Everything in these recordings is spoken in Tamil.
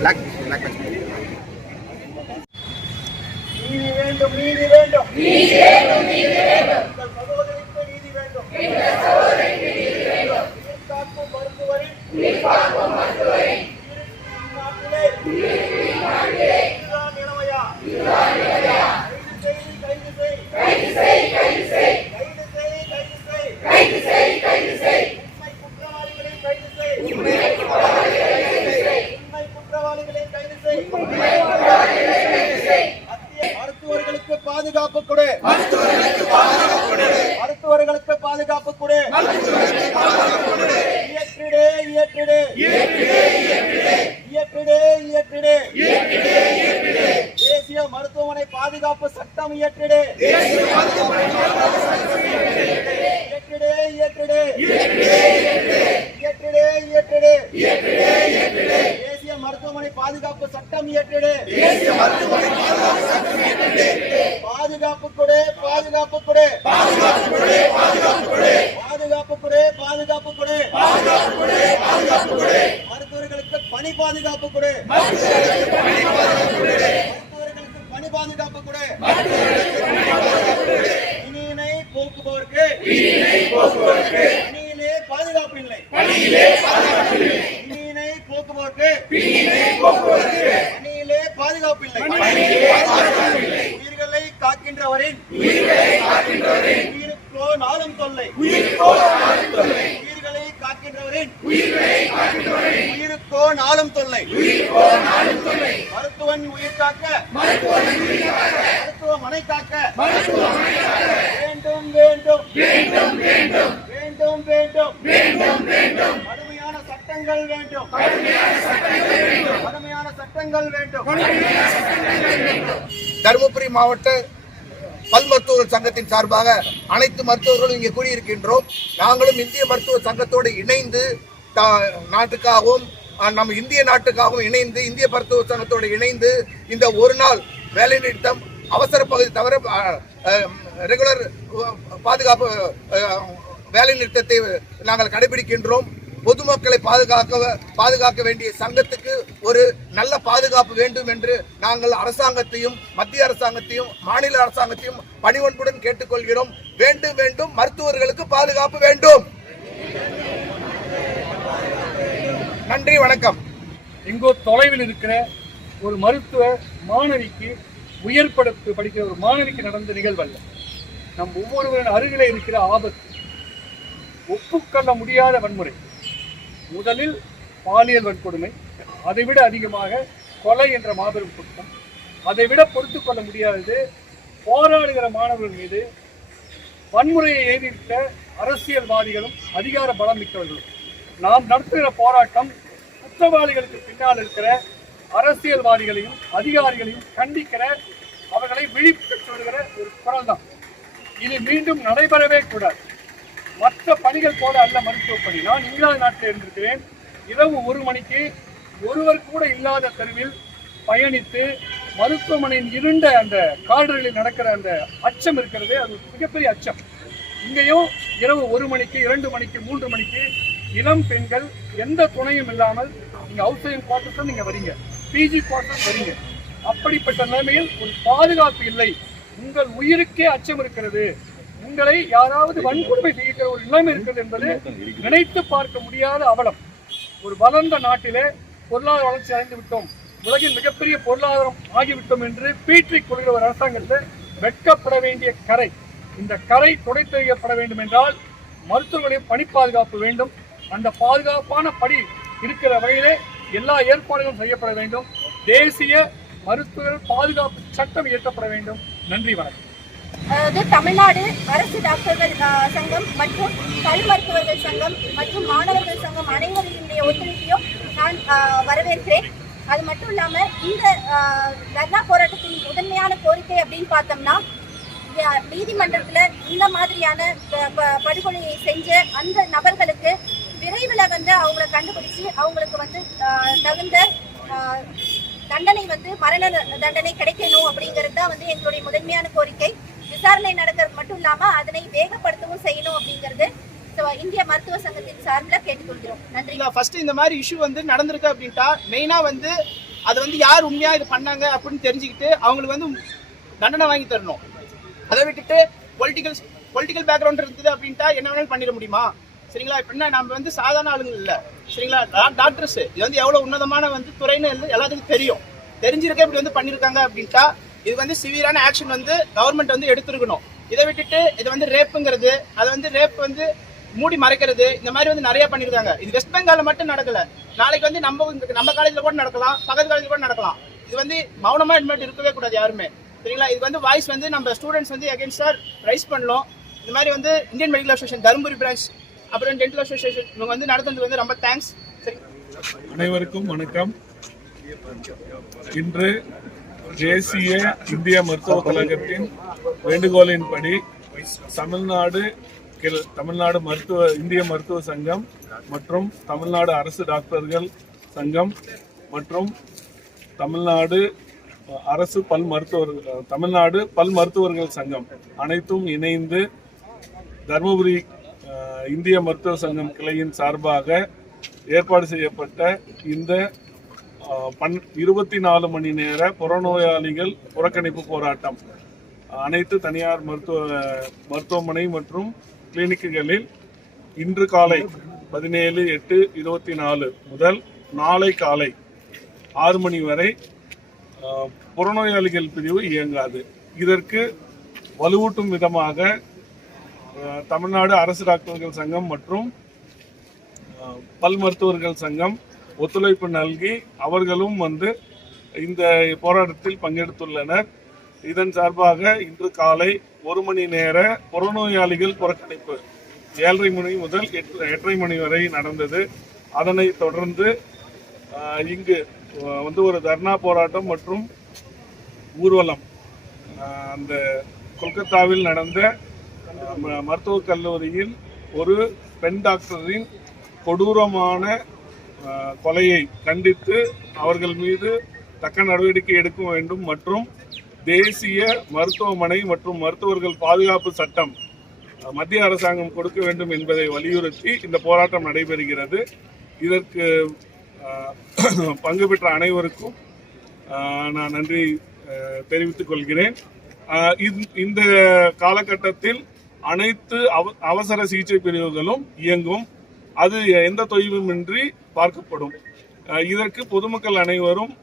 நீதி வேண்டும், நீதி வேண்டும், நீதி வேண்டும், நீதி வேண்டும். எங்கள் சகோதரிக்கு நீதி வேண்டும், எங்கள் சகோதரிக்கு நீதி வேண்டும். உயிர் காக்கும் மருத்துவரின், உயிர் காக்கும் மருத்துவரின் நாட்டிலே இதுதான் நிலைமையா? இதுதான் நிலைமையா? கைது செய், கைது செய், கைது செய், கைது செய், கைது செய், கைது செய், கைது செய், உண்மை குற்றவாளிகளை கைது செய், உண்மை குற்றவாளிகளை கைது செய், உண்மை குற்றவாளிகளை கைது செய், உண்மை குற்றவாளிகளை கைது செய். மருத்துவர்களுக்கு பாதுகாப்பு கொடு, மருத்துவர்களுக்கு பாதுகாப்பு கொடு, மருத்துவர்களுக்கு பாதுகாப்பு கொடு, இயற்றிடு, இயற்றிடு, இயற்றிடு, இயற்றிடு, இயற்றிடு. தேசிய மருத்துவமனை பாதுகாப்பு சட்டம் இயற்றிடு, இயற்றிடு, இயற்றிடு, இயற்றிடு, இயற்றிடு. தேசிய மருத்துவமனை பாதுகாப்பு சட்டம் இயற்றிடு, பாதுகாப்பு கொடு, பாதுகாப்பு கொடு, பாதுகாப்பு கொடு, பாதுகாப்பு கொடு, பாதுகாப்பு கொடு, மருத்துவர்களுக்கு பணி பாதுகாப்பு கொடு, மருத்துவர்களுக்கு பணி பாதுகாப்பு கொடு, இனியினை போக்குபவருக்கு பணியிலே பாதுகாப்பு இல்லை, இனியினை போக்குபவருக்கு பணியிலே பாதுகாப்பு இல்லை. உயிர்களை காக்கின்றவரின் உயிருக்கோ நாளும் தொல்லை, உயிர்களை காக்கின்றவரின் உயிருக்கோ நாளும் தொல்லை. மருத்துவன் உயிர் காக்க, மருத்துவமனை காக்க வேண்டும், வேண்டும், வேண்டும், வேண்டும், வேண்டும், வேண்டும். கடுமையான சட்டங்கள் வேண்டும், கடுமையான சட்டங்கள் வேண்டும். தருமபுரி மாவட்ட பல் மருத்துவர்கள் சங்கத்தின் சார்பாக அனைத்து மருத்துவர்களும் இங்கே கூடியிருக்கின்றோம். நாங்களும் இந்திய மருத்துவ சங்கத்தோடு இணைந்து நாட்டுக்காகவும் நம்ம இந்திய நாட்டுக்காகவும் இணைந்து இந்திய மருத்துவ சங்கத்தோடு இணைந்து இந்த ஒரு நாள் வேலை நிறுத்தம் அவசர பகுதி தவிர ரெகுலர் பாதுகாப்பு வேலை நிறுத்தத்தை நாங்கள் கடைபிடிக்கின்றோம். பொதுமக்களை பாதுகாக்க வேண்டிய சங்கத்துக்கு ஒரு நல்ல பாதுகாப்பு வேண்டும் என்று நாங்கள் அரசாங்கத்தையும் மத்திய அரசாங்கத்தையும் மாநில அரசாங்கத்தையும் பணிவன்புடன் கேட்டுக்கொள்கிறோம். வேண்டும், வேண்டும், மருத்துவர்களுக்கு பாதுகாப்பு வேண்டும். நன்றி, வணக்கம். எங்கோ தொலைவில் இருக்கிற ஒரு மருத்துவ மாணவிக்கு உயர் படிக்கிற ஒரு மாணவிக்கு நடந்த நிகழ்வல்ல. நம் ஒவ்வொருவரின் அருகிலே இருக்கிற ஆபத்து, ஒப்புக்கொள்ள முடியாத வன்முறை. முதலில் பாலியல் வன்கொடுமை, அதைவிட அதிகமாக கொலை என்ற மாபெரும் குற்றம். அதைவிட பொறுத்து கொள்ள முடியாதது போராடுகிற மாணவர்கள் மீது வன்முறையை எதிர்த்த அரசியல்வாதிகளும் அதிகார பலம் மிக்கவர்களும். நாம் நடத்துகிற போராட்டம் குற்றவாளிகளுக்கு பின்னால் இருக்கிற அரசியல்வாதிகளையும் அதிகாரிகளையும் கண்டிக்கிற, அவர்களை விழிப்பு சொல்கிற ஒரு குரல் தான். இது மீண்டும் நடைபெறவே கூடாது. மற்ற பணிகள் போல அல்ல மருத்துவ பணி. நான் இங்கிலாந்து நாட்டில் இருந்திருக்கிறேன். இரவு 1 மணிக்கு ஒருவர் கூட இல்லாத தெருவில் பயணித்து மருத்துவமனையின் இருண்ட அந்த கார்டர்களில் நடக்கிற அந்த அச்சம் இருக்கிறது, அது மிகப்பெரிய அச்சம். இங்கேயும் இரவு 1 மணிக்கு 2 மணிக்கு 3 மணிக்கு இளம் பெண்கள் எந்த துணையும் இல்லாமல் நீங்க ஹவுஸ் சைன் குவார்டர்ஸ் நீங்க வரீங்க, பிஜி குவார்டர்ஸ் வரீங்க. அப்படிப்பட்ட நிலைமையில் ஒரு பாதுகாப்பு இல்லை. உங்கள் உயிருக்கே அச்சம் இருக்கிறது. உங்களை யாராவது வன்கொடுமை செய்கிற ஒரு நிலைமை இருக்கிறது என்பது நினைத்து பார்க்க முடியாத அவலம். ஒரு வளர்ந்த நாட்டிலே பொருளாதார வளர்ச்சி அடைந்து விட்டோம், உலகின் மிகப்பெரிய பொருளாதாரம் ஆகிவிட்டோம் என்று பீற்றிக் கொள்கிற ஒரு அரசாங்கத்தில் வெட்கப்பட வேண்டிய கரை. இந்த கரை துடைத்தெறியப்பட வேண்டும் என்றால் மருத்துவர்களுடைய பணி பாதுகாப்பு வேண்டும். அந்த பாதுகாப்பான படி இருக்கிற வகையிலே எல்லா ஏற்பாடுகளும் செய்யப்பட வேண்டும். தேசிய மருத்துவர்கள் பாதுகாப்பு சட்டம் இயற்றப்பட வேண்டும். நன்றி, வணக்கம். அதாவது தமிழ்நாடு அரசு டாக்டர்கள் சங்கம் மற்றும் பல் மருத்துவர்கள் சங்கம் மற்றும் மாணவர்கள் சங்கம் அனைவருடைய ஒத்துழைப்பையும் நான் வரவேற்கிறேன். அது மட்டும் இல்லாமல் இந்த தர்ணா போராட்டத்தின் முதன்மையான கோரிக்கை அப்படின்னு பார்த்தோம்னா, நீதிமன்றத்தில் இந்த மாதிரியான படுகொலையை செஞ்ச அந்த நபர்களுக்கு விரைவில் அவங்கள கண்டுபிடிச்சு அவங்களுக்கு தகுந்த தண்டனை மரண தண்டனை கிடைக்கணும் அப்படிங்கிறது தான் எங்களுடைய முதன்மையான கோரிக்கை. விசாரணை நடக்கிறது மட்டும் இல்லாமல் அதனை வேகப்படுத்தவும் செய்யணும் அப்படிங்கிறது இந்திய மருத்துவ சங்கத்தின் சார்பில் கேட்டுக்கொள்கிறோம். நன்றி. ஃபர்ஸ்ட் இந்த மாதிரி இஷ்யூ நடந்திருக்கு அப்படின்ட்டா மெயினாக அதை வந்து யார் உண்மையாக இது பண்ணாங்க அப்படின்னு தெரிஞ்சுக்கிட்டு அவங்களுக்கு வந்து தண்டனை வாங்கி தரணும். அதை விட்டுட்டு பொலிட்டிக்கல் பேக்ரவுண்ட் இருந்தது அப்படின்ட்டா என்ன வேணாலும் பண்ணிட முடியுமா? சரிங்களா? இப்படின்னா நம்ம வந்து சாதாரண ஆளுங்க இல்லை. சரிங்களா? டாக்டர்ஸ் இது வந்து எவ்வளோ உன்னதமான வந்து துறைன்னு எல்லாத்துக்கும் தெரியும். தெரிஞ்சிருக்க இப்படி வந்து பண்ணியிருக்காங்க அப்படின்ட்டா இது வந்து சிவியரான ஆக்ஷன் வந்து கவர்மெண்ட் வந்து எடுத்துருக்கணும். இதை விட்டுட்டு இது வந்து ரேப்புங்கிறது, அதை வந்து ரேப் வந்து மூடி மறைக்கிறது, இந்த மாதிரி வந்து நிறைய பண்ணியிருக்காங்க. இது வெஸ்ட் பெங்காலில் மட்டும் நடக்கல, நாளைக்கு வந்து நம்ம காலேஜில் கூட நடக்கலாம், பக்கத்து காலேஜில் கூட நடக்கலாம். இது வந்து மௌனமாக இனிமேட்டு இருக்கவே கூடாது யாருமே. சரிங்களா? இது வந்து வாய்ஸ் வந்து நம்ம ஸ்டூடெண்ட்ஸ் வந்து அகேன்ஸ்டாக ரைஸ் பண்ணலாம். இந்த மாதிரி வந்து Indian medical association Dharmapuri branch அப்புறம் டென்டல் அசோசியேஷன் இவங்க வந்து நடத்துறது வந்து ரொம்ப தேங்க்ஸ். சரி, அனைவருக்கும் வணக்கம். இன்று தேசிய இந்திய மருத்துவக் கழகத்தின் வேண்டுகோளின்படி தமிழ்நாடு இந்திய மருத்துவ சங்கம் மற்றும் தமிழ்நாடு அரசு டாக்டர்கள் சங்கம் மற்றும் தமிழ்நாடு பல் மருத்துவர்கள் சங்கம் அனைத்தும் இணைந்து தருமபுரி இந்திய மருத்துவ சங்கம் கிளையின் சார்பாக ஏற்பாடு செய்யப்பட்ட இந்த 24 மணி நேர புறநோயாளிகள் புறக்கணிப்பு போராட்டம் அனைத்து தனியார் மருத்துவமனை மற்றும் கிளினிக்குகளில் இன்று காலை 17/8/24 முதல் நாளை காலை 6 மணி வரை புறநோயாளிகள் பிரிவு இயங்காது. இதற்கு வலுவூட்டும் விதமாக தமிழ்நாடு அரசு டாக்டர்கள் சங்கம் மற்றும் பல் மருத்துவர்கள் சங்கம் ஒத்துழைப்பு நல்கி அவர்களும் வந்து இந்த போராட்டத்தில் பங்கெடுத்துள்ளனர். இதன் சார்பாக இன்று காலை 1 மணி நேர புறநோயாளிகள் புறக்கணிப்பு 7:30 மணி முதல் 8:30 மணி வரை நடந்தது. அதனை தொடர்ந்து இங்கு வந்து ஒரு தர்ணா போராட்டம் மற்றும் ஊர்வலம் அந்த கொல்கத்தாவில் நடந்த மருத்துவக் கல்லூரியில் ஒரு பெண் டாக்டரின் கொடூரமான கொலையை கண்டித்து அவர்கள் மீது தக்க நடவடிக்கை எடுக்க வேண்டும் மற்றும் தேசிய மருத்துவமனை மற்றும் மருத்துவர்கள் பாதுகாப்பு சட்டம் மத்திய அரசாங்கம் கொடுக்க வேண்டும் என்பதை வலியுறுத்தி இந்த போராட்டம் நடைபெறுகிறது. இதற்கு பங்கு பெற்ற அனைவருக்கும் நான் நன்றி தெரிவித்துக் கொள்கிறேன். இந்த காலகட்டத்தில் அனைத்து அவசர சிகிச்சை பிரிவுகளும் இயங்கும். அது எந்த தொய்வுமின்றி பார்க்கப்படும். இதற்கு பொதுமக்கள் அனைவரும்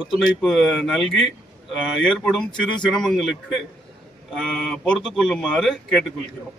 ஒத்துழைப்பு நல்கி ஏற்படும் சிறு சிரமங்களுக்கு பொறுத்து கொள்ளுமாறு கேட்டுக்கொள்கிறோம்.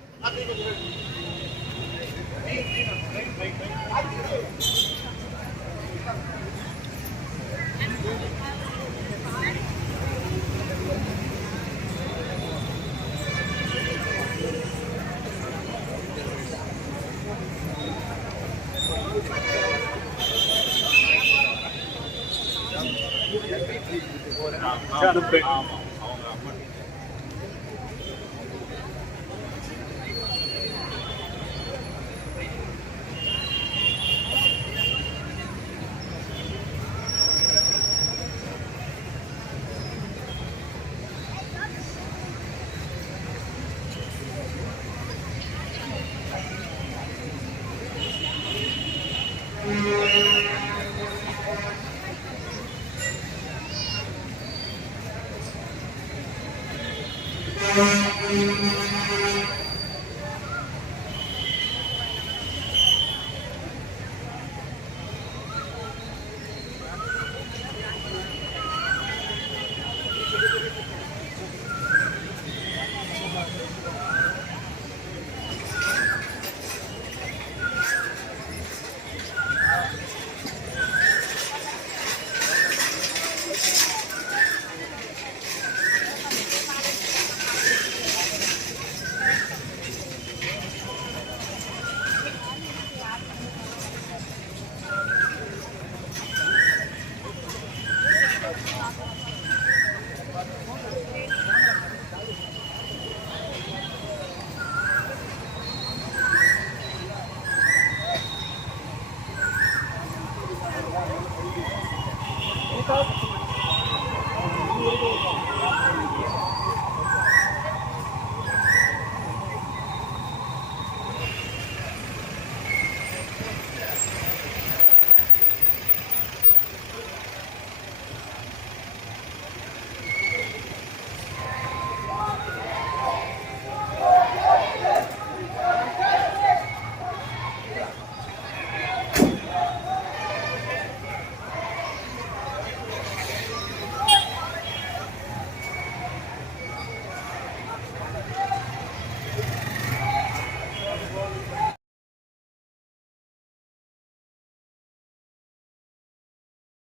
Stop.